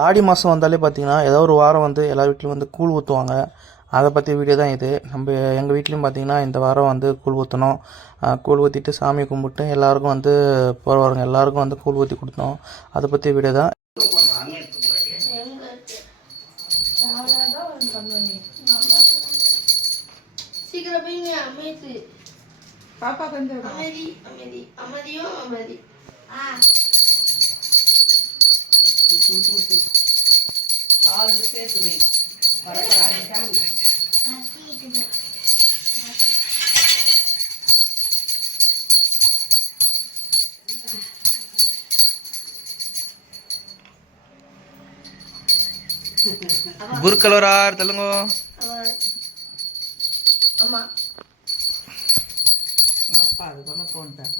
ஆடி மாதம் வந்தாலே பார்த்தீங்கன்னா ஏதோ ஒரு வாரம் வந்து எல்லா வீட்லையும் வந்து கூழ் ஊற்றுவாங்க. அதை பற்றி வீடியோ தான் இது. எங்கள் வீட்லேயும் பார்த்தீங்கன்னா இந்த வாரம் வந்து கூழ் ஊற்றணும். கூழ் ஊற்றிட்டு சாமி கும்பிட்டு எல்லாருக்கும் வந்து போகிறவங்க எல்லாருக்கும் வந்து கூழ் ஊற்றி கொடுத்தோம். அதை பற்றி வீடியோ தான். பாப்பா கொஞ்சம் அமைதி அமைதி அமைதியும் அமைதி. பால் சேர்த்துவே குருக்கலோரார் தெலுங்கு அம்மா அப்பா அது கூட போன்ட்டாங்க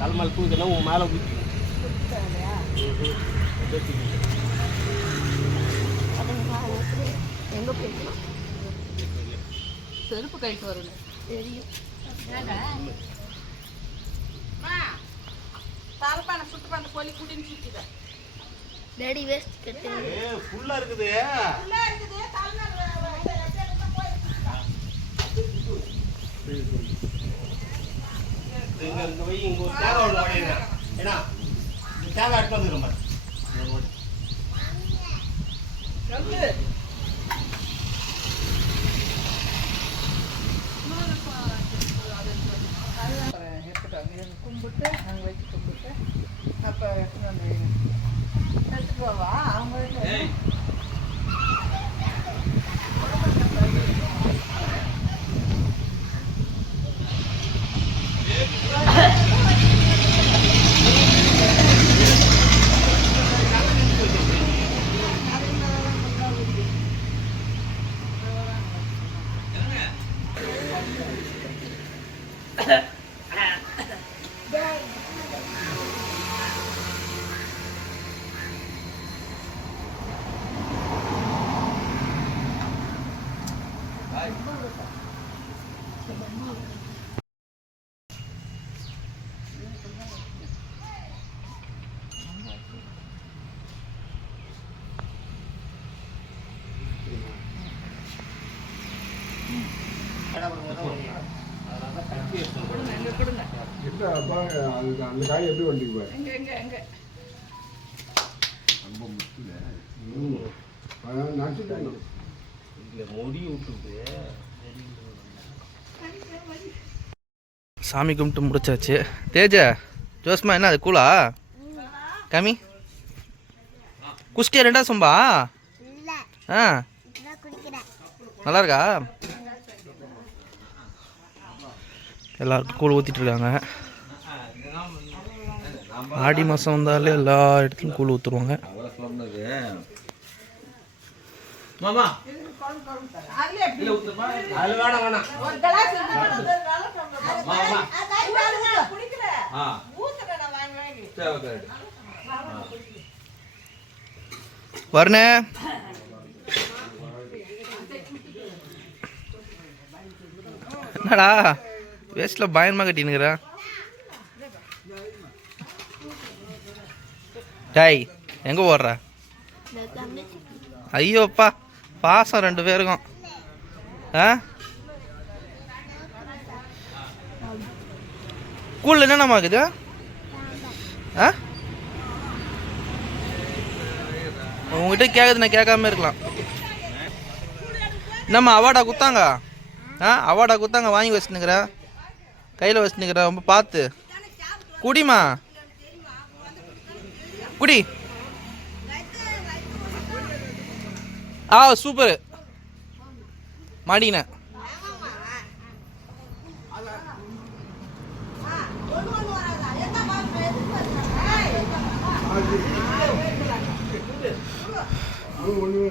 தலைமல் தூக்கெல்லாம் உன் மேலே ஊற்றி எங்க போய்க்கலாம் செருப்பு கைட்டு வரல தெரியும். தலப்பான சுட்டு பண்ண கோழி குடின்னு சுத்திட டேடி வேஸ்ட் கட்டு ஃபுல்லாக இருக்குது. இங்கே போய் இங்கே ஒரு தேவை ஒன்று உடையுங்க. ஏன்னா இந்த தேவை எடுத்து வந்துக்கிறோம் பாரு. கும்பிட்டு அங்கே வச்சு கும்பிட்டு அப்போ எடுத்துட்டு வந்து எடுத்துட்டு போவா அவங்க அந்த காய் எப்படி வண்டிக்கு முடி விட்டுருது. சாமி கும்பிட்டு முடிச்சாச்சு. தேஜ ஜோஸ்மா என்ன அது கூலா கம்மி குஷ்டியா ரெண்டா சொம்பா? ஆ நல்லா இருக்கா? எல்லாருக்கும் கூழ் ஊற்றிட்டு இருக்காங்க. ஆடி மாதம் வந்தாலே எல்லா இடத்துலையும் கூழ் ஊற்றுருவாங்க. மாமா அது வேணாம் வேணாம். வரணே என்னடா வேஸ்ட்ல பயங்கரமா கட்டினுக்குற? டாய் எங்க ஓடுற? ஐயோப்பா பாசம் ரெண்டு பேருக்கும். கூழ் என்னென்னமா இருக்குது? உங்ககிட்ட கேட்குது நான் கேட்காம இருக்கலாம். என்னம்மா அவார்டா குத்தாங்க? அவார்டா குத்தாங்க வாங்கி வச்சுனுக்குற கையில் வச்சுனுக்குற. ரொம்ப பார்த்து குடிமா குடி. சூப்பரு மாடின. ஒன்று